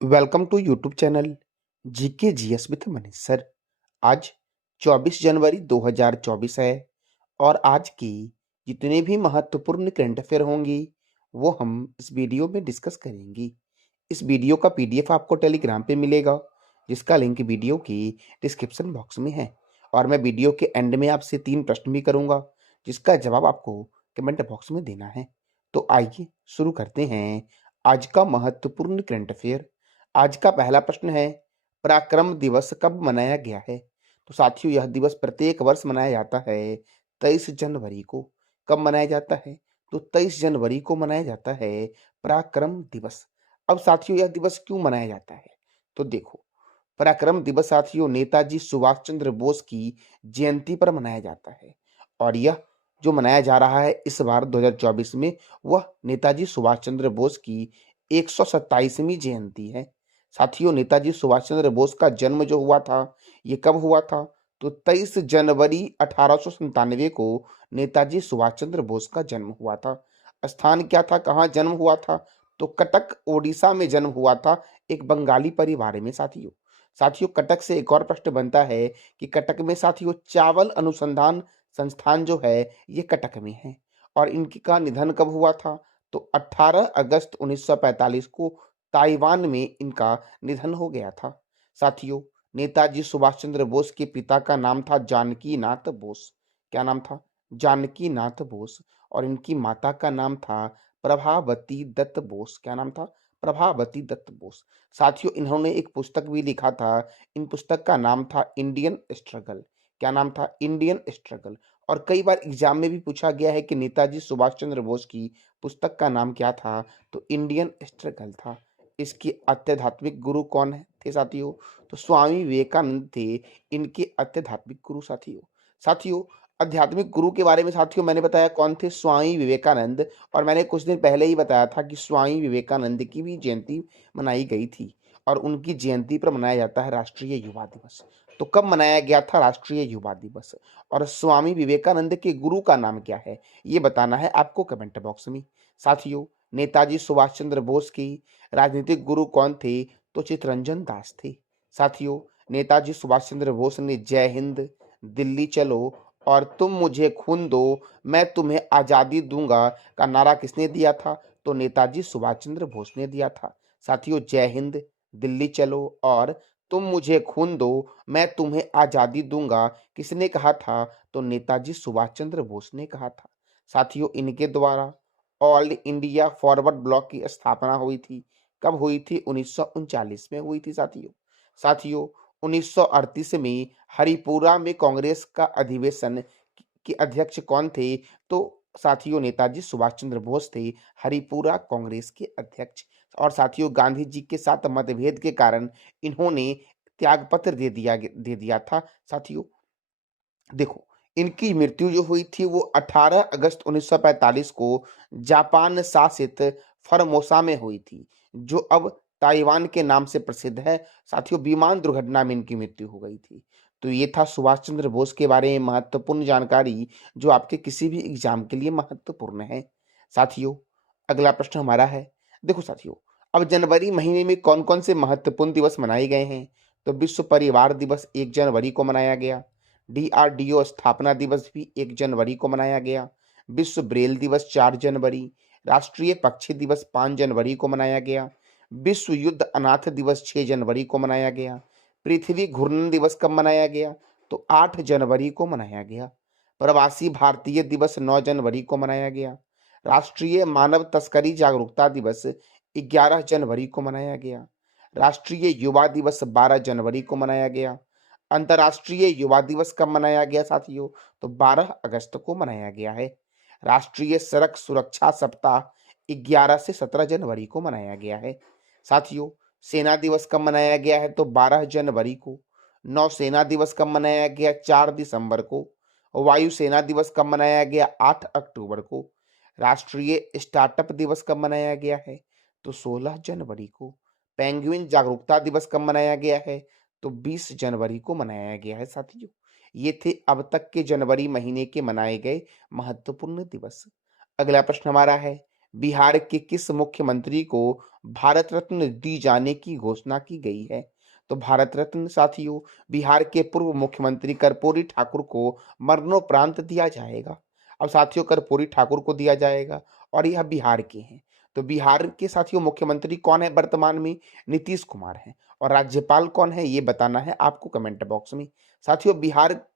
Welcome to YouTube channel GK GS with Manish sir. आज 24 जनवरी 2024 है और आज की जितने भी महत्वपूर्ण करंट अफेयर होंगी वो हम इस वीडियो में डिस्कस करेंगे। इस वीडियो का पीडीएफ आपको टेलीग्राम पे मिलेगा जिसका लिंक वीडियो की डिस्क्रिप्शन बॉक्स में है। और मैं वीडियो के एंड में आपसे 3 प्रश्न भी करूंगा जिसका जवाब आपको कमेंट बॉक्स में देना है। तो आइए शुरू करते हैं आज का महत्वपूर्ण करंट अफेयर। आज का पहला प्रश्न है, पराक्रम दिवस कब मनाया गया है? तो साथियों यह दिवस प्रत्येक वर्ष मनाया जाता है 23 जनवरी को। कब मनाया जाता है? तो 23 जनवरी को मनाया जाता है पराक्रम दिवस। अब साथियों यह दिवस क्यों मनाया जाता है? तो देखो, पराक्रम दिवस साथियों नेताजी सुभाष चंद्र बोस की जयंती पर मनाया जाता है और यह जो मनाया जा रहा है इस बार 2024 में वह नेताजी सुभाष चंद्र बोस की 127वीं जयंती है। साथियों नेताजी सुभाष चंद्र बोस का जन्म जो हुआ था ये कब हुआ था? तो 23 जनवरी 1897 को नेताजी सुभाष चंद्र बोस का जन्म हुआ था। स्थान क्या था, कहाँ जन्म हुआ था? तो कटक ओडिशा में जन्म हुआ था एक बंगाली परिवार में। साथियों साथियों कटक से एक और प्रश्न बनता है कि कटक में साथियों चावल अनुसंधान संस्थान जो है ये कटक में है और इनकी का निधन कब हुआ था? तो 18 अगस्त 1945 को ताइवान में इनका निधन हो गया था। साथियों नेताजी सुभाष चंद्र बोस के पिता का नाम था जानकी नाथ बोस। क्या नाम था? जानकी नाथ बोस। और इनकी माता का नाम था प्रभावती दत्त बोस। क्या नाम था? प्रभावती दत्त बोस। साथियों इन्होंने एक पुस्तक भी लिखा था। इन पुस्तक का नाम था इंडियन स्ट्रगल। क्या नाम था? Indian struggle. और कई बार एग्जाम में भी पूछा गया है कि नेताजी सुभाष चंद्र बोस की पुस्तक का नाम क्या था? तो इंडियन स्ट्रगल था। इसके आध्यात्मिक गुरु कौन है थे साथियों? तो स्वामी विवेकानंद थे इनके आध्यात्मिक गुरु। साथियों साथियों आध्यात्मिक गुरु के बारे में साथियों मैंने बताया कौन थे? स्वामी विवेकानंद। और मैंने कुछ दिन पहले ही बताया था कि स्वामी विवेकानंद की भी जयंती मनाई गई थी और उनकी जयंती पर मनाया जाता है राष्ट्रीय युवा दिवस। तो कब मनाया गया था राष्ट्रीय युवा दिवस? और स्वामी विवेकानंद के गुरु का नाम क्या है ये बताना है आपको कमेंट बॉक्स में। साथियों नेताजी सुभाष चंद्र बोस की राजनीतिक गुरु कौन थे? तो चित्तरंजन दास थे। साथियों नेताजी सुभाष चंद्र बोस ने जय हिंद, दिल्ली चलो और तुम मुझे खून दो मैं तुम्हें आजादी दूंगा का नारा किसने दिया था? तो नेताजी सुभाष चंद्र बोस ने दिया था। साथियों जय हिंद, दिल्ली चलो और तुम मुझे खून दो मैं तुम्हें आजादी दूंगा किसने कहा था? तो नेताजी सुभाष चंद्र बोस ने कहा था। साथियों इनके द्वारा ऑल इंडिया फॉरवर्ड ब्लॉक की स्थापना हुई थी। कब हुई थी? 1939 में हुई थी। साथियों साथियों 1938 में हरिपुरा में कांग्रेस का अधिवेशन के अध्यक्ष कौन थे? तो साथियों नेताजी सुभाष चंद्र बोस थे हरिपुरा कांग्रेस के अध्यक्ष। और साथियों गांधी जी के साथ मतभेद के कारण इन्होंने त्यागपत्र दे दिया था। साथियों देखो इनकी मृत्यु जो हुई थी वो 18 अगस्त 1945 को जापान शासित फॉर्मोसा में हुई थी जो अब ताइवान के नाम से प्रसिद्ध है। साथियों विमान दुर्घटना में इनकी मृत्यु हो गई थी। तो ये था सुभाष चंद्र बोस के बारे में महत्वपूर्ण जानकारी जो आपके किसी भी एग्जाम के लिए महत्वपूर्ण है। साथियों अगला प्रश्न हमारा है, देखो साथियों अब जनवरी महीने में कौन कौन से महत्वपूर्ण दिवस मनाए गए हैं? तो विश्व परिवार दिवस 1 जनवरी को मनाया गया। डीआरडीओ स्थापना दिवस भी 1 जनवरी को मनाया गया। विश्व ब्रेल दिवस 4 जनवरी। राष्ट्रीय पक्षी दिवस 5 जनवरी को मनाया गया। विश्व युद्ध अनाथ दिवस 6 जनवरी को मनाया गया। पृथ्वी घूर्णन दिवस कब मनाया गया? तो 8 जनवरी को मनाया गया। प्रवासी भारतीय दिवस 9 जनवरी को मनाया गया। राष्ट्रीय मानव तस्करी जागरूकता दिवस 11 जनवरी को मनाया गया। राष्ट्रीय युवा दिवस 12 जनवरी को मनाया गया। अंतर्राष्ट्रीय युवा दिवस कब मनाया गया साथियों? तो 12 अगस्त को मनाया गया है। राष्ट्रीय सड़क सुरक्षा सप्ताह 11 से 17 जनवरी को मनाया गया है। साथियों सेना दिवस कब मनाया गया है? तो 12 जनवरी को। नौसेना दिवस कब मनाया गया? 4 दिसंबर को। वायुसेना दिवस कब मनाया गया? 8 अक्टूबर को। राष्ट्रीय स्टार्टअप दिवस कब मनाया गया है? तो 16 जनवरी को। पेंगुइन जागरूकता दिवस कब मनाया गया है? तो 20 जनवरी को मनाया गया है। साथियों ये थे अब तक के जनवरी महीने के मनाए गए महत्वपूर्ण दिवस। अगला प्रश्न हमारा है, बिहार के किस मुख्यमंत्री को भारत रत्न दी जाने की घोषणा की गई है? तो भारत रत्न साथियों बिहार के पूर्व मुख्यमंत्री कर्पूरी ठाकुर को मरणोपरांत दिया जाएगा। अब साथियों कर्पूरी ठाकुर को दिया जाएगा और यह बिहार के हैं। तो बिहार के साथियों मुख्यमंत्री कौन है वर्तमान में? नीतीश कुमार है। और राज्यपाल कौन है ये बताना है आपको कमेंट बॉक्स में। साथियों बिहार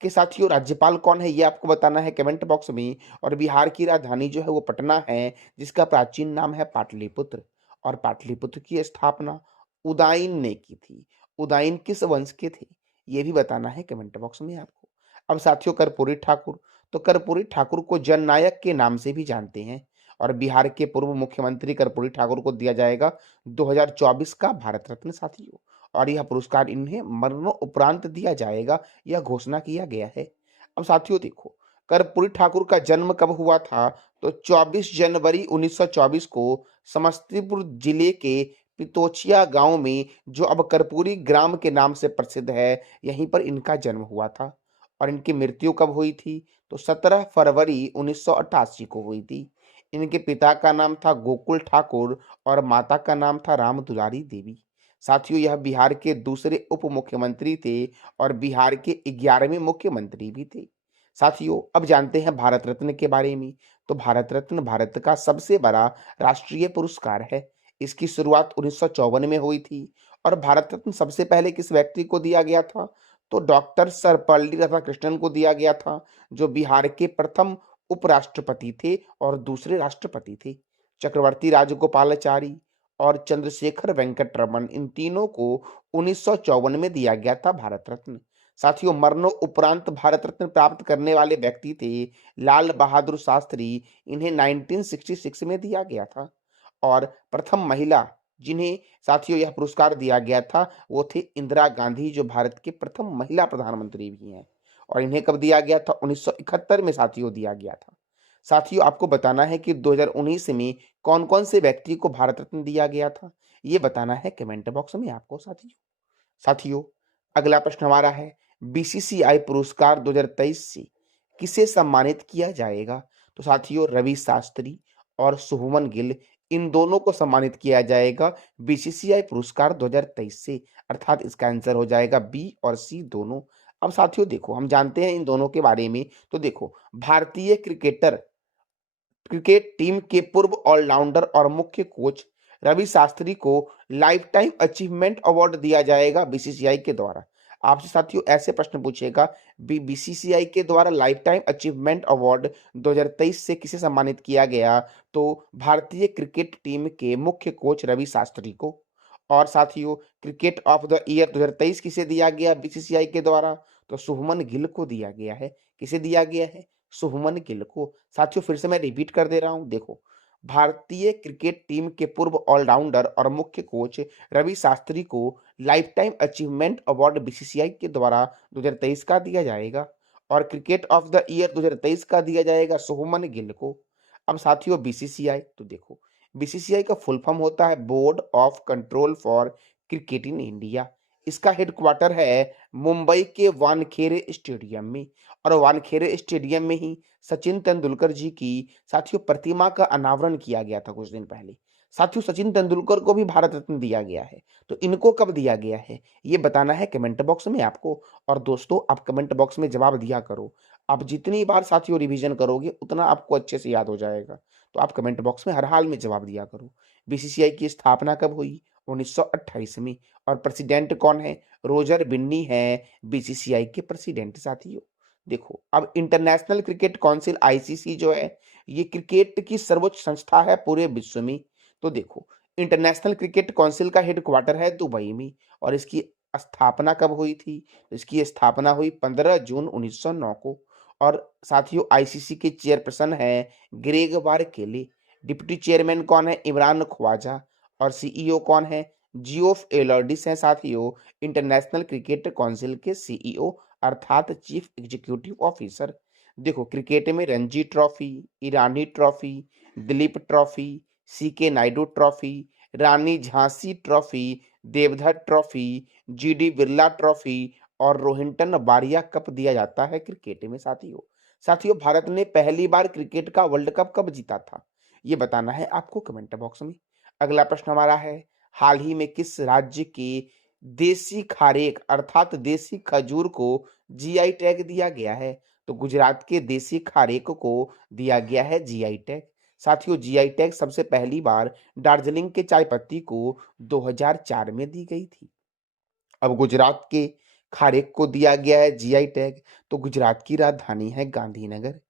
के साथियों राज्यपाल कौन है ये आपको बताना है कमेंट बॉक्स में। और बिहार की राजधानी जो है वो पटना है, जिसका प्राचीन नाम है पाटलिपुत्र। और पाटलिपुत्र की स्थापना उदयन ने की थी। उदयन किस वंश के थे ये भी बताना है कमेंट बॉक्स में आपको। अब साथियों कर्पूरी ठाकुर, तो कर्पूरी ठाकुर को जननायक के नाम से भी जानते हैं। और बिहार के पूर्व मुख्यमंत्री कर्पूरी ठाकुर को दिया जाएगा 2024 का भारत रत्न साथियों। और यह पुरस्कार इन्हें मरणोपरांत दिया जाएगा, यह घोषणा किया गया है। अब साथियों देखो कर्पूरी ठाकुर का जन्म कब हुआ था? तो 24 जनवरी 1924 को समस्तीपुर जिले के पितोचिया गांव में, जो अब कर्पूरी ग्राम के नाम से प्रसिद्ध है, यहीं पर इनका जन्म हुआ था। और इनकी मृत्यु कब हुई थी? तो 17 फरवरी 1988 को हुई थी। इनके पिता का नाम था गोकुल ठाकुर और माता का नाम था राम दुलारी देवी। साथियों यह बिहार के दूसरे उप मुख्यमंत्री थे और बिहार के 11वें मुख्यमंत्री भी थे। साथियों अब जानते हैं भारत रत्न के बारे में। तो भारत रत्न भारत का सबसे बड़ा राष्ट्रीय पुरस्कार है। इसकी शुरुआत 1954 में हुई थी। और भारत रत्न सबसे पहले किस व्यक्ति को दिया गया था? तो डॉक्टर सर्वपल्ली राधाकृष्णन को दिया गया था, जो बिहार के प्रथम उपराष्ट्रपति थे और दूसरे राष्ट्रपति थे। चक्रवर्ती राजगोपालाचारी और चंद्रशेखर वेंकट रमन, इन तीनों को 1954 में दिया गया था भारत रत्न। साथियों मरणोपरांत भारत रत्न प्राप्त करने वाले व्यक्ति थे लाल बहादुर शास्त्री। इन्हें 1966 में दिया गया था। और प्रथम महिला जिन्हें साथियों यह पुरस्कार दिया गया था वो थे इंदिरा गांधी, जो भारत के प्रथम महिला प्रधानमंत्री भी हैं। और इन्हें कब दिया गया था? 1971 में साथियों दिया गया था। साथियों आपको बताना है कि 2019 में कौन कौन से व्यक्ति को भारत रत्न दिया गया था, ये बताना है कमेंट बॉक्स में आपको साथियों। साथियों अगला प्रश्न हमारा है बीसीसीआई पुरस्कार 2023 से किसे सम्मानित किया जाएगा? तो साथियों रवि शास्त्री और शुभमन गिल, इन दोनों को सम्मानित किया जाएगा बीसीसीआई पुरस्कार 2023 से। अर्थात इसका आंसर हो जाएगा बी और सी दोनों। अब साथियों देखो हम जानते हैं इन दोनों के बारे में। तो देखो भारतीय क्रिकेट टीम के पूर्व ऑलराउंडर और मुख्य कोच रवि शास्त्री को लाइफ टाइम अचीवमेंट अवार्ड दिया जाएगा बीसीसीआई के द्वारा। आपसे साथियों ऐसे प्रश्न पूछेगा बीसीसीआई के द्वारा लाइफ टाइम अचीवमेंट अवार्ड 2023 से किसे सम्मानित किया गया? तो भारतीय क्रिकेट टीम के मुख्य कोच रवि शास्त्री को। और साथियों क्रिकेट ऑफ द ईयर 2023 किसे दिया गया बीसीसीआई के द्वारा? तो शुभमन गिल को दिया गया है। किसे दिया गया है? शुभमन गिल को। साथियों फिर से मैं रिपीट कर दे रहा हूं, देखो भारतीय क्रिकेट टीम के पूर्व ऑलराउंडर और मुख्य कोच रवि शास्त्री को life time achievement award BCCI के द्वारा 2023 का दिया जाएगा। और क्रिकेट ऑफ द ईयर 2023 का दिया जाएगा शुभमन गिल को। अब साथियों बीसीसीआई, तो देखो बीसीसीआई का फुल फॉर्म होता है board of control for cricket in India. इसका हेडक्वार्टर है मुंबई के वानखेड़े स्टेडियम में। और वानखेड़े स्टेडियम में ही सचिन तेंदुलकर जी की साथियों प्रतिमा का अनावरण किया गया था कुछ दिन पहले। साथियों सचिन तेंदुलकर को भी भारत रत्न दिया गया है। तो इनको कब दिया गया है ये बताना है कमेंट बॉक्स में आपको। और दोस्तों आप कमेंट बॉक्स में जवाब दिया करो। आप जितनी बार साथियों रिवीजन करोगे उतना आपको अच्छे से याद हो जाएगा। तो आप कमेंट बॉक्स में हर हाल में जवाब दिया करो। बीसीसीआई की स्थापना कब हुई? 1928 में। और प्रेसिडेंट कौन है? रोजर बिन्नी है बीसीसीआई के प्रेसिडेंट साथियों। देखो अब इंटरनेशनल क्रिकेट काउंसिल आईसीसी जो है ये क्रिकेट की सर्वोच्च संस्था है पूरे विश्व में। तो देखो इंटरनेशनल क्रिकेट काउंसिल का हेडक्वार्टर है दुबई में। और इसकी स्थापना कब हुई थी? तो इसकी स्थापना हुई 15 जून 1909 को। और साथियों आईसीसी के चेयरपर्सन है ग्रेग बारकेले। डिप्टी चेयरमैन कौन है? इमरान ख्वाजा। और सीईओ कौन है? जियोफ एलर्डिस है साथियों इंटरनेशनल क्रिकेट काउंसिल के सीईओ, अर्थात चीफ एग्जीक्यूटिव ऑफिसर। देखो क्रिकेट में Ranji trophy, Irani trophy, Duleep trophy, C K Nayudu trophy, Rani Jhansi trophy, Deodhar trophy, G D Birla trophy और रोहिंटन बारिया कप दिया जाता है क्रिकेट में साथियों। साथियों भारत ने पहली बार क्रिकेट का वर्ल्ड कप कब जीता था? ये बताना है आपको कमेंट बॉक्स में। अगला प्रश्न हमारा है, हाल ही में किस राज्य के देसी खारेक अर्थात देसी खजूर को जीआई टैग दिया गया है? तो गुजरात के देसी खारेक को दिया गया है जीआई टैग। साथियों, जीआई टैग सबसे पहली बार दार्जिलिंग के चाय पत्ती को 2004 में दी गई थी। अब गुजरात के खारेक को दिया गया है जीआई टैग। तो गुजरात की राजधानी है गांधीनगर।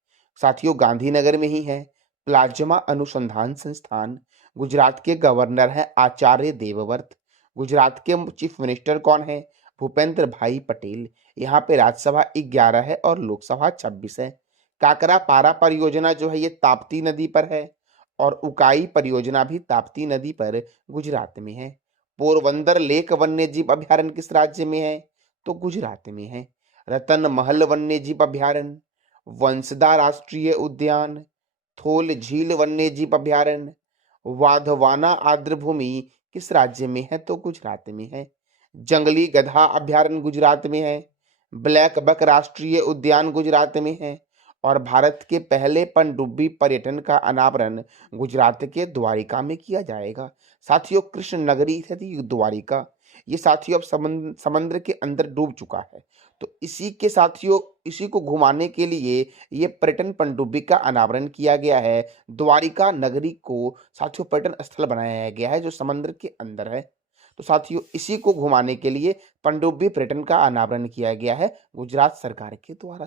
साथियों, गांधीनगर में ही है प्लाज्मा अनुसंधान संस्थान। गुजरात के गवर्नर हैं आचार्य देवव्रत। गुजरात के चीफ मिनिस्टर कौन है? भूपेंद्र भाई पटेल। यहाँ पे राज्यसभा 11 है और लोकसभा 26 है। काकरा पारा परियोजना जो है ये ताप्ती नदी पर है और उकाई परियोजना भी ताप्ती नदी पर गुजरात में है। पोरबंदर लेक वन्य जीव अभयारण्य किस राज्य में है? तो गुजरात में है। रतन महल वन्य जीव अभयारण्य, वंसदा राष्ट्रीय उद्यान, थोल झील वन्य जीव अभयारण्य, वाधवाना आर्द्र भूमि किस राज्य में है? तो गुजरात में है। जंगली गधा अभयारण्य गुजरात में है। ब्लैक बक राष्ट्रीय उद्यान गुजरात में है। और भारत के पहले पनडुब्बी पर्यटन का अनावरण गुजरात के द्वारिका में किया जाएगा। साथियों, कृष्ण नगरी थी द्वारिका, ये साथियों अब समंद्र के अंदर डूब चुका है। तो इसी के साथियों इसी को घुमाने के लिए ये पर्यटन पनडुब्बी का अनावरण किया गया है। द्वारिका नगरी को साथियों पर्यटन स्थल बनाया गया है जो समुद्र के अंदर है। तो साथियों इसी को घुमाने के लिए पनडुब्बी पर्यटन का अनावरण किया गया है गुजरात सरकार के द्वारा।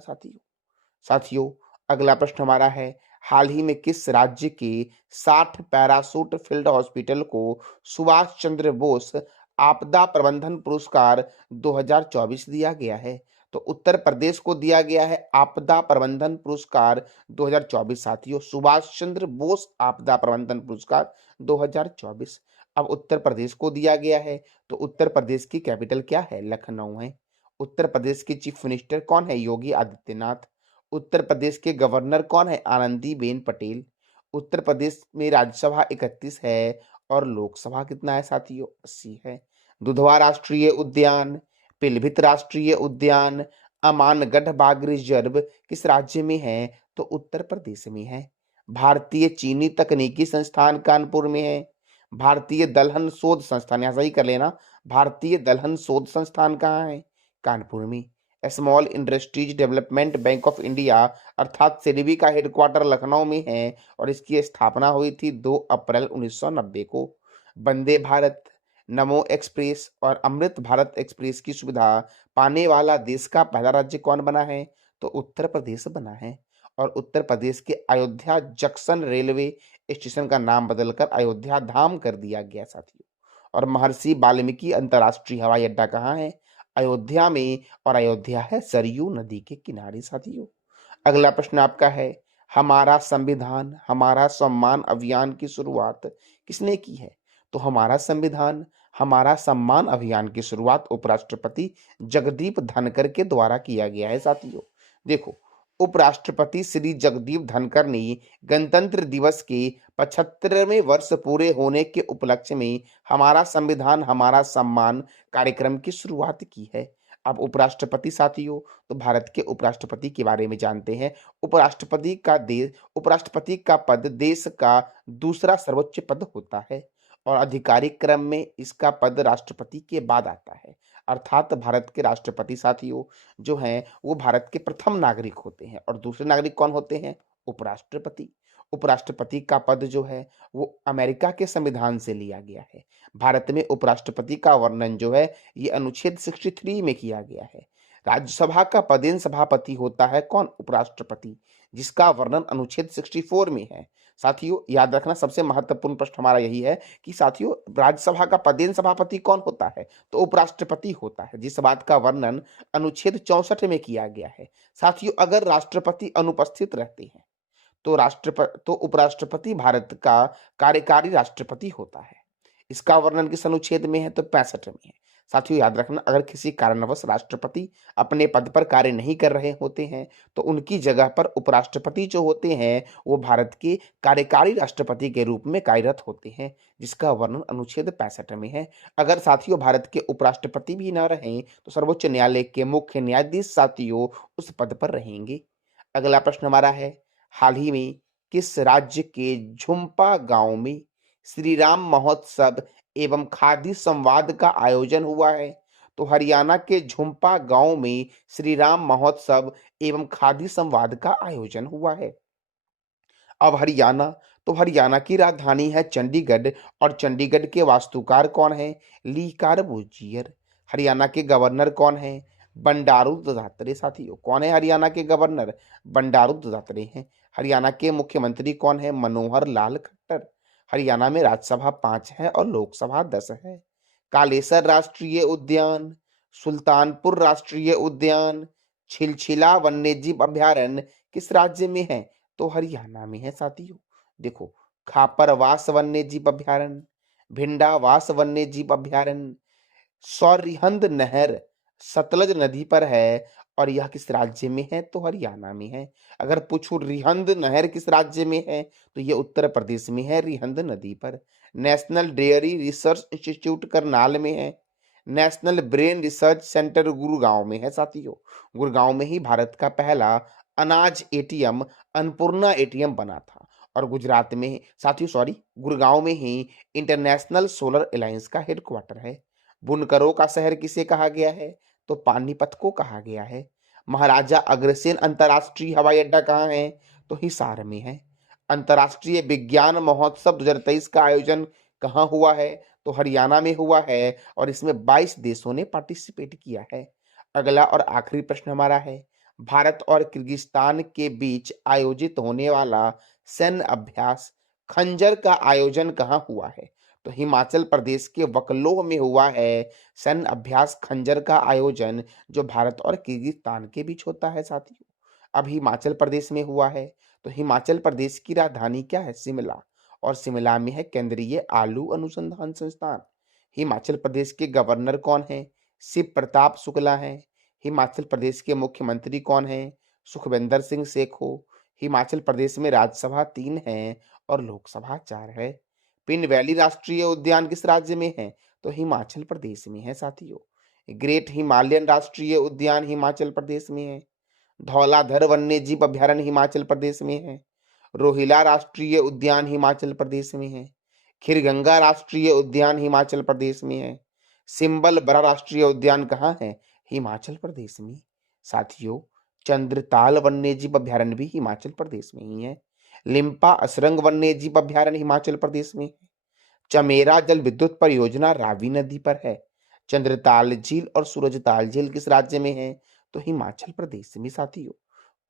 साथियों अगला प्रश्न हमारा है, हाल ही में किस राज्य के 60 पैरासूट फील्ड हॉस्पिटल को सुभाष चंद्र बोस आपदा प्रबंधन पुरस्कार 2024 दिया गया है? तो उत्तर प्रदेश को दिया गया है आपदा प्रबंधन पुरस्कार 2024। साथियों, सुभाष चंद्र बोस आपदा प्रबंधन पुरस्कार 2024 अब उत्तर प्रदेश को दिया गया है। तो उत्तर प्रदेश की कैपिटल क्या है? लखनऊ है। उत्तर प्रदेश के चीफ मिनिस्टर कौन है? योगी आदित्यनाथ। उत्तर प्रदेश के गवर्नर कौन है? आनंदीबेन पटेल। उत्तर प्रदेश में राज्यसभा 31 है और लोकसभा कितना है साथियों? 80 है। दुधवा राष्ट्रीय उद्यान, पिलभित राष्ट्रीय उद्यान, अमानगढ़ बाघ रिजर्व किस राज्य में है? तो उत्तर प्रदेश में है। भारतीय चीनी तकनीकी संस्थान कानपुर में है। भारतीय दलहन शोध संस्थान, यहां सही कर लेना, भारतीय दलहन शोध संस्थान कहाँ है? कानपुर में। Small industries development bank of India अर्थात सिडबी का हेडक्वार्टर लखनऊ में है और इसकी स्थापना हुई थी 2 अप्रैल 1990 को। वंदे भारत, नमो एक्सप्रेस और अमृत भारत एक्सप्रेस की सुविधा पाने वाला देश का पहला राज्य कौन बना है? तो उत्तर प्रदेश बना है। और उत्तर प्रदेश के अयोध्या जंक्शन रेलवे स्टेशन का नाम बदलकर अयोध्या धाम कर दिया गया साथियों। और महर्षि वाल्मीकि अंतर्राष्ट्रीय हवाई अड्डा कहाँ है? अयोध्या में। और अयोध्या है सरयू नदी के किनारे साथियों। अगला प्रश्न आपका है, हमारा संविधान हमारा सम्मान अभियान की शुरुआत किसने की है? तो हमारा संविधान हमारा सम्मान अभियान की शुरुआत उपराष्ट्रपति जगदीप धनखड़ के द्वारा किया गया है साथियों। देखो, उपराष्ट्रपति श्री जगदीप धनखड़ ने गणतंत्र दिवस के 75वें वर्ष पूरे होने के उपलक्ष्य में हमारा संविधान हमारा सम्मान कार्यक्रम की शुरुआत की है। अब उपराष्ट्रपति साथियों, तो भारत के उपराष्ट्रपति के बारे में जानते हैं। उपराष्ट्रपति का पद देश का दूसरा सर्वोच्च पद होता है और आधिकारिक क्रम में इसका पद राष्ट्रपति के बाद आता है। अर्थात भारत के राष्ट्रपति साथियों जो हैं वो भारत के प्रथम नागरिक होते हैं और दूसरे नागरिक कौन होते हैं? उपराष्ट्रपति। उपराष्ट्रपति का पद जो है वो अमेरिका के संविधान से लिया गया है। भारत में उपराष्ट्रपति का वर्णन जो है ये अनुच्छेद 63 में किया गया है। राज्यसभा का पदेन सभापति होता है कौन? उपराष्ट्रपति, जिसका वर्णन अनुच्छेद 64 में है। साथियों याद रखना, सबसे महत्वपूर्ण प्रश्न हमारा यही है कि साथियों राज्यसभा का पदेन सभापति कौन होता है? तो उपराष्ट्रपति होता है, जिस बात का वर्णन अनुच्छेद 64 में किया गया है। साथियों अगर राष्ट्रपति अनुपस्थित रहते हैं तो उपराष्ट्रपति भारत का कार्यकारी राष्ट्रपति होता है। इसका वर्णन किस अनुच्छेद में है? तो 65 में है। साथियों याद रखना, अगर किसी कारणवश राष्ट्रपति अपने पद पर कार्य नहीं कर रहे होते हैं तो उनकी जगह पर उपराष्ट्रपति जो होते हैं वो भारत के कार्यकारी राष्ट्रपति के रूप में कार्यरत होते हैं, जिसका वर्णन अनुच्छेद 65 में है। अगर साथियों भारत के उपराष्ट्रपति भी न रहें तो सर्वोच्च न्यायालय के मुख्य न्यायाधीश साथियों उस पद पर रहेंगे। अगला प्रश्न हमारा है, हाल ही में किस राज्य के झुम्पा गांव में श्री राम महोत्सव एवं खादी संवाद का आयोजन हुआ है? तो हरियाणा के झुम्पा गांव में श्री राम महोत्सव एवं खादी संवाद का आयोजन हुआ है। अब हरियाणा, तो हरियाणा की राजधानी है चंडीगढ़ और चंडीगढ़ के वास्तुकार कौन है? ली कार्बूजियर। हरियाणा के गवर्नर कौन है? बंडारू दत्तात्रेय। साथियों, कौन है हरियाणा के गवर्नर? बंडारू दत्तात्रेय हैं। हरियाणा के मुख्यमंत्री कौन है? मनोहर लाल खट्टर। हरियाणा में राज्यसभा 5 है और लोकसभा 10 है। कालेसर राष्ट्रीय उद्यान, सुल्तानपुर राष्ट्रीय उद्यान, छिलछिला वन्यजीव अभयारण्य किस राज्य में है? तो हरियाणा में है साथियों। देखो, खापरवास वन्यजीव अभयारण्य, भिंडावास वन्यजीव अभयारण्य, सौरिहंद नहर सतलज नदी पर है और यह किस राज्य में है? तो हरियाणा में है। अगर पूछूं रिहंद नहर किस राज्य में है? तो ये उत्तर प्रदेश में है, रिहंद नदी पर। National dairy research institute Karnal में है। National brain research centre Gurgaon में है साथियों। गुड़गांव में ही भारत का पहला अनाज एटीएम अन्नपूर्णा एटीएम बना था। और गुजरात में साथियों, सॉरी, गुड़गांव में ही इंटरनेशनल सोलर अलायंस का हेडक्वार्टर है। बुनकरों का शहर किसे कहा गया है? तो पानीपत को कहा गया है। महाराजा अग्रसेन अंतर्राष्ट्रीय हवाई अड्डा कहाँ है? तो हिसार में है। अंतर्राष्ट्रीय विज्ञान महोत्सव 2023 का आयोजन कहाँ हुआ है? तो हरियाणा में हुआ है और इसमें 22 देशों ने पार्टिसिपेट किया है। अगला और आखिरी प्रश्न हमारा है, भारत और किर्गिस्तान के बीच आयोजित होने वाला सैन्य अभ्यास खंजर का आयोजन कहाँ हुआ है? तो हिमाचल प्रदेश के वकलोह में हुआ है सैन्य अभ्यास खंजर का आयोजन, जो भारत और किर्गिस्तान के बीच होता है साथियों। अब हिमाचल प्रदेश में हुआ है, तो हिमाचल प्रदेश की राजधानी क्या है? शिमला। और शिमला में है केंद्रीय आलू अनुसंधान संस्थान। हिमाचल प्रदेश के गवर्नर कौन है? शिव प्रताप शुक्ला है। हिमाचल प्रदेश के मुख्यमंत्री कौन है? सुखविंदर सिंह सेखो। हिमाचल प्रदेश में राज्यसभा 3 है और लोकसभा 4 है। पिन वैली राष्ट्रीय उद्यान किस राज्य में है? तो हिमाचल प्रदेश में है साथियों। ग्रेट हिमालयन राष्ट्रीय उद्यान हिमाचल प्रदेश में है। धौलाधर वन्यजीव अभयारण्य हिमाचल प्रदेश में है। रोहिला राष्ट्रीय उद्यान हिमाचल प्रदेश में है। खीरगंगा राष्ट्रीय उद्यान हिमाचल प्रदेश में है। सिंबल बरा राष्ट्रीय उद्यान कहाँ है? हिमाचल प्रदेश में। साथियों, चंद्रताल वन्यजीव अभयारण्य भी हिमाचल प्रदेश में ही है। लिम्पा असरंग वन्यजीव अभयारण्य हिमाचल प्रदेश में है। चमेरा जल विद्युत परियोजना रावी नदी पर है। चंद्रताल झील और सूरजताल झील किस राज्य में है? तो हिमाचल प्रदेश में साथियों।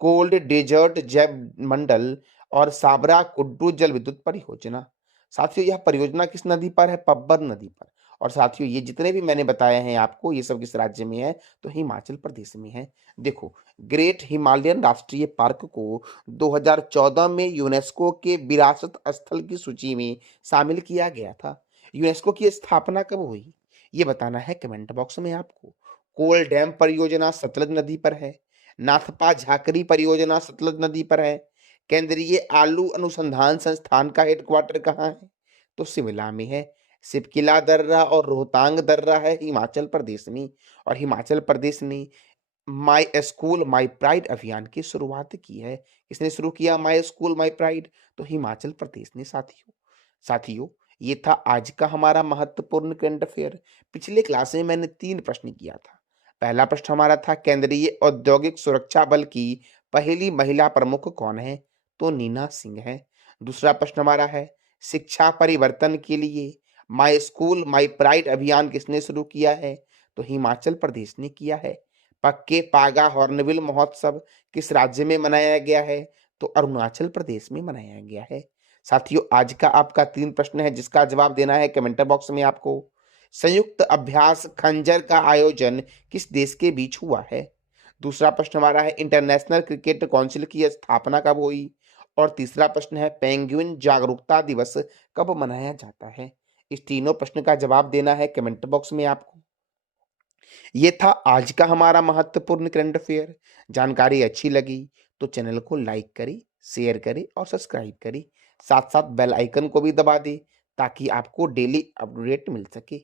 कोल्ड डेजर्ट जैव मंडल और साबरा कुड्डू जल विद्युत परियोजना, साथियों यह परियोजना किस नदी पर है? पब्बर नदी पर। और साथियों, ये जितने भी मैंने बताए हैं आपको, ये सब किस राज्य में है? तो हिमाचल प्रदेश में है। देखो, ग्रेट हिमालयन राष्ट्रीय पार्क को 2014 में यूनेस्को के विरासत स्थल की सूची में शामिल किया गया था। यूनेस्को की स्थापना कब हुई? ये बताना है कमेंट बॉक्स में आपको। कोल डैम परियोजना सतलज नदी पर है। नाथपा झाकरी परियोजना सतलज नदी पर है। केंद्रीय आलू अनुसंधान संस्थान का हेडक्वार्टर कहाँ है? तो शिमला में है। सिपकिला दर्रा और रोहतांग दर्रा है हिमाचल प्रदेश में। और हिमाचल प्रदेश ने माई स्कूल माई प्राइड अभियान की शुरुआत की है। किसने शुरू किया माई स्कूल माई प्राइड? तो हिमाचल प्रदेश ने साथियों। साथियों, ये था आज का हमारा महत्वपूर्ण करंट अफेयर। पिछले क्लास में मैंने 3 प्रश्न किया था। पहला प्रश्न हमारा था, केंद्रीय औद्योगिक सुरक्षा बल की पहली महिला प्रमुख कौन है? तो नीना सिंह है। दूसरा प्रश्न हमारा है, शिक्षा परिवर्तन के लिए माई स्कूल माई प्राइड अभियान किसने शुरू किया है? तो हिमाचल प्रदेश ने किया है। पक्के पागा हॉर्नबिल महोत्सव किस राज्य में मनाया गया है? तो अरुणाचल प्रदेश में मनाया गया है। साथियों, आज का आपका 3 प्रश्न है जिसका जवाब देना है कमेंट बॉक्स में आपको। संयुक्त अभ्यास खंजर का आयोजन किस देश के बीच हुआ है? दूसरा प्रश्न हमारा है, इंटरनेशनल क्रिकेट काउंसिल की स्थापना कब हुई? और तीसरा प्रश्न है, पेंगुइन जागरूकता दिवस कब मनाया जाता है? इस तीनों प्रश्न का जवाब देना है कमेंट बॉक्स में आपको। ये था आज का हमारा महत्वपूर्ण करंट अफेयर। जानकारी अच्छी लगी तो चैनल को लाइक करें, शेयर करें और सब्सक्राइब करें। साथ साथ बेल आइकन को भी दबा दें ताकि आपको डेली अपडेट मिल सके।